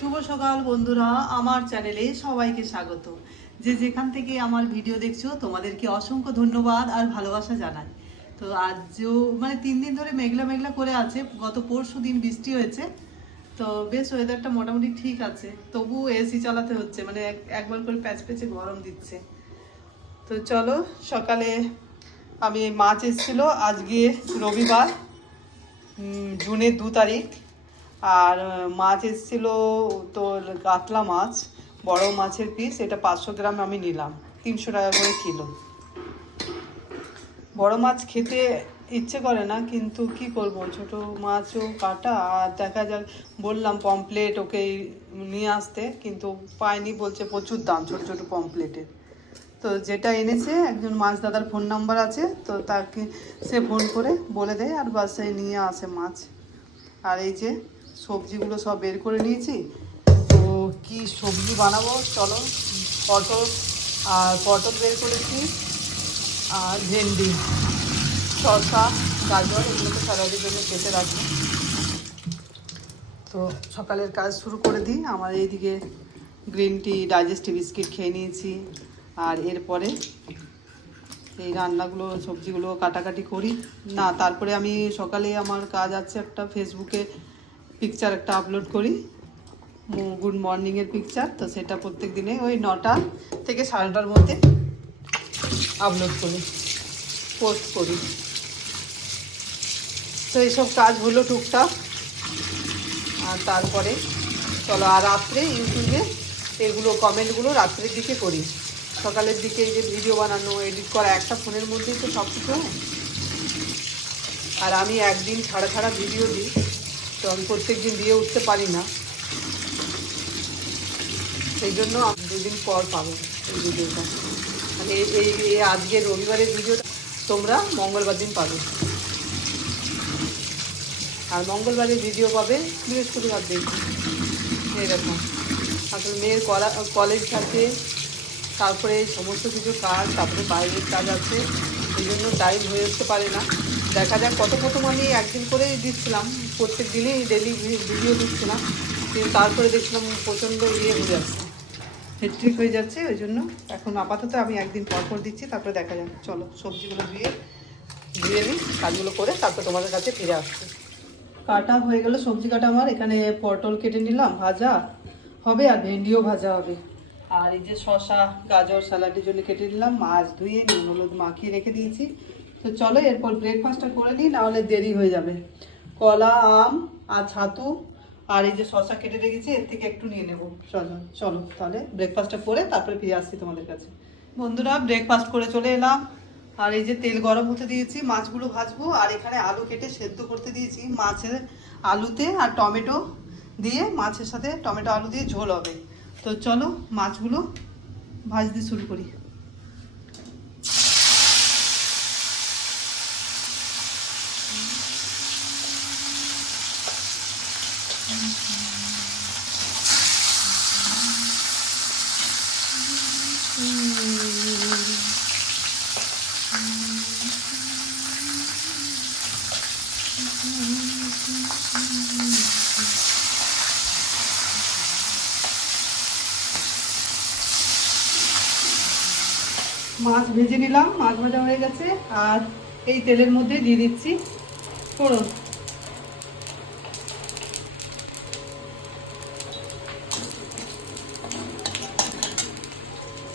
শুভ সকাল বন্ধুরা, আমার চ্যানেলে সবাইকে স্বাগত। যে যেখান থেকে আমার ভিডিও দেখছ, তোমাদেরকে অসংখ্য ধন্যবাদ আর ভালোবাসা জানাই। তো আজও মানে তিন দিন ধরে মেঘলা মেঘলা করে আছে, গত পরশু দিন বৃষ্টি হয়েছে। তো বেশ ওয়েদারটা মোটামুটি ঠিক আছে তবু এসি চালাতে হচ্ছে মানে এক- একবার করে প্যাচ প্যাচে গরম দিচ্ছে। তো চলো, সকালে আমি মাছ এসেছিল, আজকে রবিবার জুনের দু তারিখ। আর মাছ এসেছিল তোর কাতলা মাছ, বড় মাছের পিস এটা পাঁচশো গ্রাম আমি নিলাম, তিনশো টাকা করে কিলো। বড় মাছ খেতে ইচ্ছে করে না, কিন্তু কি করব, ছোট মাছও কাটা, আর দেখা যাক, বললাম পমপ্লেট ওকে নিয়ে আসতে, কিন্তু পায়নি বলছে প্রচুর দাম, ছোট ছোট পমপ্লেটের। তো যেটা এনেছে, একজন মাছ দাদার ফোন নাম্বার আছে, তো তাকে সে ফোন করে বলে দেয়, আর বাসায় নিয়ে আসে মাছ। আর এই যে সবজিগুলো সব বের করে নিয়েছি। তো কি সবজি বানাবো? চলো, পটল আর পটল বের করেছি আর ভেন্ডি। শসা, গাজর এগুলো এগুলোকে স্যালাডের জন্য কেটে রাখি তো সকালের কাজ শুরু করে দিই। আমার এইদিকে গ্রিন টি ডাইজেস্টিভ বিস্কিট খেয়ে নিয়েছি। আর এরপরে এই রান্নাগুলো, সবজিগুলো কাটাকাটি করি। না, তারপরে আমি সকালে আমার কাজ আছে একটা, ফেসবুকে পিকচার একটা আপলোড করি। গুড মর্নিংয়ের পিকচার তো সেটা প্রত্যেক দিনে ওই নটা থেকে সাড়ে মধ্যে আপলোড করি পোস্ট করি। তো এইসব কাজ হলো টুকটাক। আর তারপরে চলো, আর রাত্রে ইউটিউবে এগুলো কমেন্টগুলো রাত্রের দিকে করি। সকালের দিকে এই যে ভিডিও বানানো এডিট করা, একটা ফোনের মধ্যেই তো সব কিছু আর আমি একদিন ছাড়া ছাড়া ভিডিও দিই। তো আমি প্রত্যেক দিন দিয়ে উঠতে পারি না। সেই জন্য আমি দুদিন পর পাবো এই ভিডিওটা। মানে এই এই আজকে রবিবারের ভিডিওটা তোমরা মঙ্গলবার দিন পাবে। আর মঙ্গলবারের ভিডিও পাবে বৃহস্পতিবার দিন। এইরকম আসলে মেয়ের কলা, কলেজ থাকে, তারপরে সমস্ত কিছু কাজ, তারপরে বাইরের কাজ আছে এই জন্য টাইম হয়ে উঠতে পারে না। দেখা যাক, কত প্রথম আমি একদিন করে দিচ্ছিলাম, প্রত্যেক দিনই ডেলি ভিডিও দিচ্ছিলাম, কিন্তু তারপরে দেখছিলাম প্রচণ্ড ইয়ে হয়ে যাচ্ছে হেট্রিক হয়ে যাচ্ছে, ওই জন্য এখন আপাতত আমি একদিন পর পর দিচ্ছি, তারপরে দেখা যাক। চলো, সবজিগুলো ধুয়ে ধুয়ে নিই, কাজগুলো করে তারপর তোমাদের কাছে ফিরে আসছি। কাটা হয়ে গেল সবজি কাটা আমার, এখানে পটল কেটে নিলাম, ভাজা হবে আর ভেন্ডিও ভাজা হবে। আর এই যে শশা গাজর, স্যালাডের জন্য কেটে নিলাম, মাছ ধুয়ে নুন হলুদ মাখিয়ে রেখে দিয়েছি। তো চলো এরপর ব্রেকফাস্টটা করে নিই, নাহলে দেরি হয়ে যাবে। কলা, আম আর ছাতু আর এই যে শশা কেটে রেখেছি, এর থেকে একটু নিয়ে নেব। চলো চলো, তাহলে ব্রেকফাস্টটা করে তারপরে ফিরে আসছি তোমাদের কাছে। বন্ধুরা ব্রেকফাস্ট করে চলে এলাম। আর এই যে তেল গরম হতে দিয়েছি, মাছগুলো ভাজবো। আর এখানে আলু কেটে সেদ্ধ করতে দিয়েছি। মাছের আলুতে আর টমেটো দিয়ে, মাছের সাথে টমেটো আলু দিয়ে ঝোল হবে। তো চলো, মাছগুলো ভাজতে শুরু করি। মাছ ভেজে নিলাম, মাছ ভাজা হয়ে গেছে, আর এই তেলের মধ্যে দিয়ে দিচ্ছি ফোড়ন।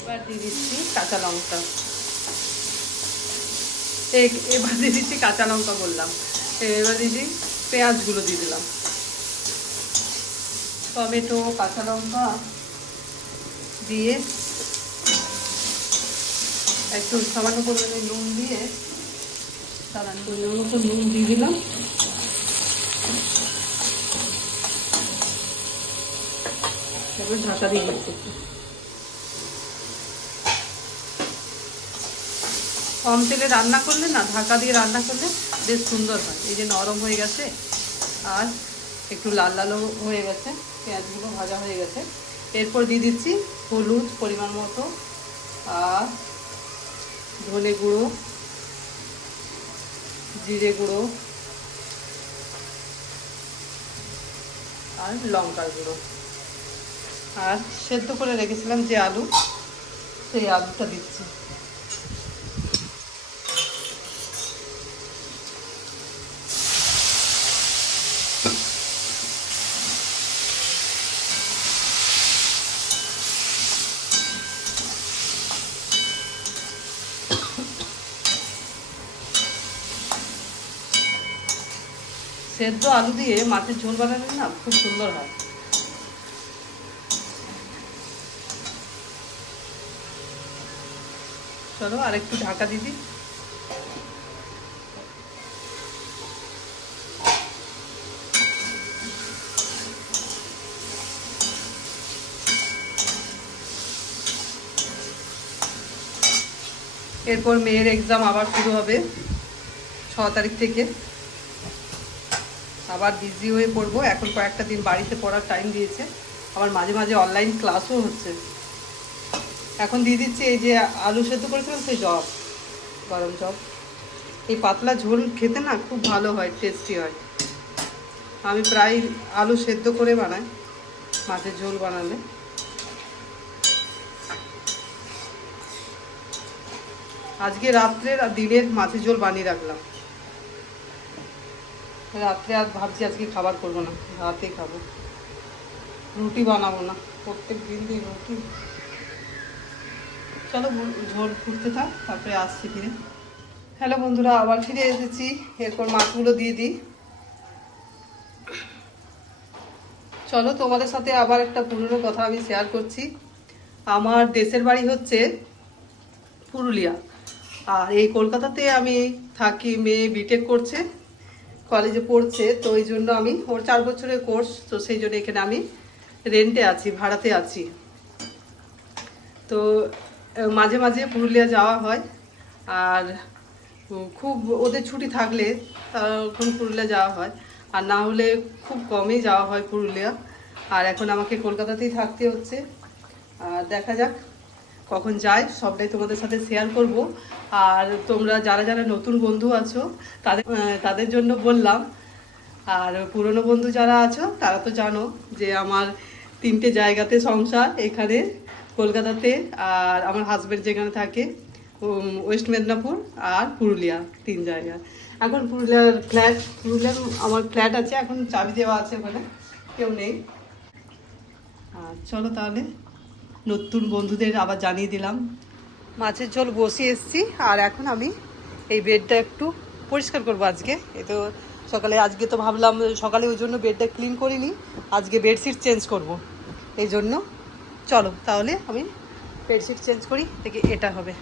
এবার দিয়ে দিচ্ছি কাঁচা লঙ্কা। এবার দিয়ে দিচ্ছি কাঁচা লঙ্কা বললাম। এবার দিচ্ছি পেঁয়াজগুলো দিয়ে দিলাম। টমেটো, কাঁচা লঙ্কা দিয়ে একটু সামান্য পরিমাণে নুন দিয়ে সামান্য পরিমাণ মতো নুন দিয়ে দিলাম। এবার ঢাকা দিয়ে দিচ্ছি কম তেলে রান্না করলে না, ঢাকা দিয়ে রান্না করলে বেশ সুন্দর হয়। এই যে নরম হয়ে গেছে, আর একটু লাল লালও হয়ে গেছে, পেঁয়াজগুলো ভাজা হয়ে গেছে। এরপর দিয়ে দিচ্ছি হলুদ পরিমাণ মতো, আর ধনে গুঁড়ো, জিরে গুঁড়ো, আর লঙ্কার গুঁড়ো। আর সেদ্ধ করে রেখেছিলাম যে আলু, সেই আলুটা দিচ্ছি। সেদ্ধ আলু দিয়ে মাছের ঝোল বানালে না খুব সুন্দর হয়। চলো আর একটু ঢাকা দিদি এরপর মেয়ের এক্সাম আবার শুরু হবে, ছ তারিখ থেকে। আবার বিজি হয়ে পড়ব। এখন কয়েকটা দিন বাড়িতে পড়ার টাইম দিয়েছে। আবার মাঝে মাঝে অনলাইন ক্লাসও হচ্ছে। এখন দিয়ে দিচ্ছি এই যে আলু সেদ্ধ করেছিলাম, সেই জব গরম জব এই পাতলা ঝোল খেতে না খুব ভালো হয় টেস্টি হয়। আমি প্রায় আলু সেদ্ধ করে বানাই, মাছের ঝোল বানালে। আজকে রাত্রের আর দিনের মাছের ঝোল বানিয়ে রাখলাম। রাত্রে আজ ভাবছি আজকে খাবার করব না রাতে খাব। রুটি বানাবো না প্রত্যেক দিন দিন রুটি। চলো ঝোল ফুটতে থাক তারপরে আসছি ফিরে। হ্যালো বন্ধুরা আবার ফিরে এসেছি। এরপর মাছগুলো দিয়ে দিই। চলো তোমাদের সাথে আবার একটা পুরনো কথা আমি শেয়ার করছি। আমার দেশের বাড়ি হচ্ছে পুরুলিয়া। আর এই কলকাতাতে আমি থাকি মেয়ে বিটেক করছে। কলেজে পড়ছে, তো এই জন্য আমি, ওর চার বছরের কোর্স তো সেই জন্য এখানে আমি রেন্টে আছি, ভাড়াতে আছি। তো মাঝে মাঝে পুরুলিয়া যাওয়া হয়, আর খুব ওদের ছুটি থাকলে তখন পুরুলিয়া যাওয়া হয়, আর না হলে খুব কমই যাওয়া হয় পুরুলিয়া। আর এখন আমাকে কলকাতাতেই থাকতে হচ্ছে। আর দেখা যাক কখন যাই সবটাই তোমাদের সাথে শেয়ার করব। আর তোমরা যারা যারা নতুন বন্ধু আছো, তাদের তাদের জন্য বললাম, আর পুরনো বন্ধু যারা আছো, তারা তো জানো যে আমার তিনটে জায়গাতে সংসার, এখানে কলকাতাতে, আর আমার হাজব্যান্ড যেখানে থাকে ওয়েস্ট মেদিনীপুর আর পুরুলিয়া, তিন জায়গা। এখন পুরুলিয়ার ফ্ল্যাট পুরুলিয়ার আমার ফ্ল্যাট আছে, এখন চাবি দেওয়া আছে ওখানে, কেউ নেই। আর চলো তাহলে। নতুন বন্ধুদের আবার জানিয়ে দিলাম। মাছের ঝোল বসিয়ে এসেছি, আর এখন আমি এই বেডটা একটু পরিষ্কার করব আজকে। এ তো সকালে, আজকে তো ভাবলাম সকালে ওই জন্য বেডটা ক্লিন করিনি, আজকে বেডশিট চেঞ্জ করব। এই জন্য চলো তাহলে আমি বেডশিট চেঞ্জ করি, দেখি এটা হবে।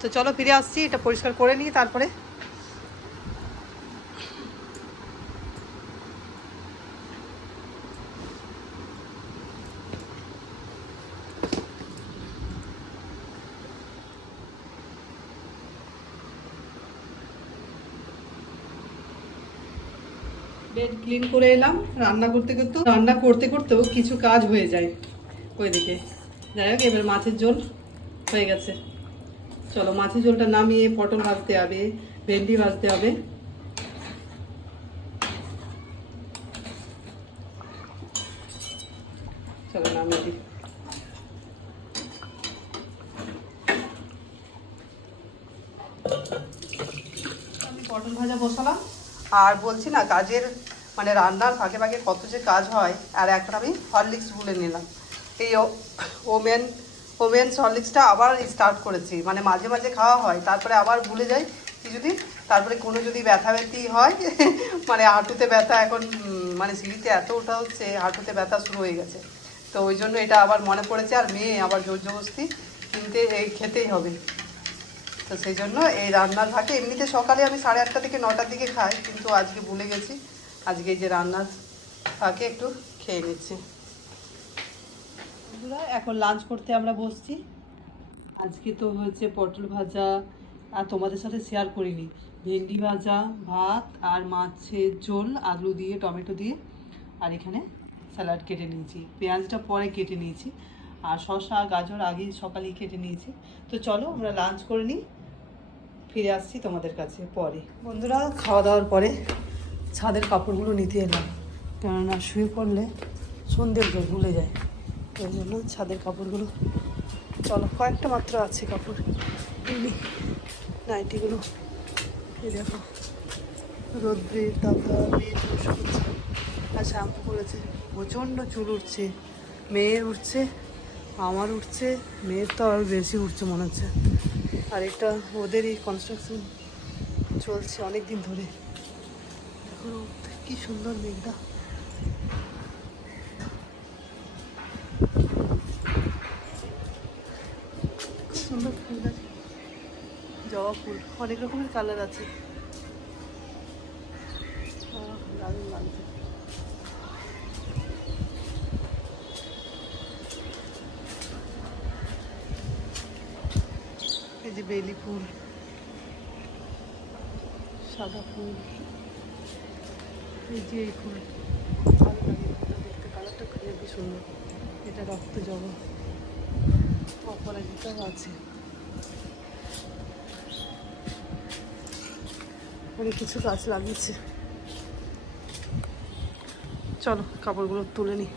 তো চলো ফিরে আসছি, এটা পরিষ্কার করে নিই, তারপরে বেড ক্লিন করে এলাম, রান্না করতে করতেও, রান্না করতে করতেও কিছু কাজ হয়ে যায় ওইদিকে যাই হোক, এবার মাছের ঝোল হয়ে গেছে। চলো, মাছের ঝোলটা নামিয়ে পটল ভাজতে হবে, ভেন্ডি ভাজতে হবে। চলো, নামিয়ে দিই। আমি পটল ভাজা বসালাম। আর বলছি না, কাজের মানে রান্নার ফাঁকে ফাঁকে কত যে কাজ হয়, আর এখন আমি হরলিক্স ভুলে নিলাম। এই ওমেন ওমেন্স হরলিক্সটা আবার স্টার্ট করেছি। মানে মাঝে মাঝে খাওয়া হয়, তারপরে আবার ভুলে যাই কিছুদিন। তারপরে কোনো যদি ব্যথা ব্যথি হয় মানে হাঁটুতে ব্যথা এখন মানে সিঁড়িতে এত ওঠা হচ্ছে, হাঁটুতে ব্যথা শুরু হয়ে গেছে। তো ওই জন্য এটা আবার মনে পড়েছে, আর মেয়ে আবার জোর জবস্তি কিনতে এই খেতেই হবে। তো সেই জন্য এই রান্নার ফাঁকে, এমনিতে সকালে আমি সাড়ে আটটা থেকে নটার দিকে খাই, কিন্তু আজকে ভুলে গেছি। আজকে যে রান্নার ফাঁকে একটু খেয়ে নিচ্ছি। এখন লাঞ্চ করতে আমরা বসছি। আজকে তো হয়েছে পটল ভাজা, আর তোমাদের সাথে শেয়ার করিনি। ভেন্ডি ভাজা, ভাত, আর মাছের ঝোল, আলু দিয়ে, টমেটো দিয়ে, আর এখানে স্যালাড কেটে নিয়েছি। পেঁয়াজটা পরে কেটে নিয়েছি, আর শসা, গাজর আগেই সকালেই কেটে নিয়েছি। তো চলো, আমরা লাঞ্চ করে নিই। ফিরে আসছি তোমাদের কাছে পরে। বন্ধুরা, খাওয়া দাওয়ার পরে ছাদের কাপড়গুলো নিতে এলাম। কেননা শুয়ে পড়লে সন্ধে কেউ ভুলে যায়। ওই জন্য ছাদের কাপড়গুলো, চলো কয়েকটা মাত্র আছে কাপড় নাইটিগুলো এই দেখো। রোদ্রে তাপা মেয়ে আর শ্যাম্পু করেছে। প্রচণ্ড চুল উঠছে। মেয়ের উঠছে, আমার উঠছে, মেয়ের তো আরও বেশি উঠছে মনে হচ্ছে। আর এটা ওদেরই কনস্ট্রাকশন চলছে অনেক দিন ধরে। রোদ, কি সুন্দর মেঘটা খুব সুন্দর ফুল আছে। জবা ফুল অনেক রকমের কালার আছে। দারুণ লাগছে। এই যে বেলি ফুল সাদা ফুল। দেখতে কালারটা খুবই সুন্দর এটা রক্ত আছে। অনেক কিছু গাছ লাগিয়েছে। চলো, কাপড়গুলো তুলে নিই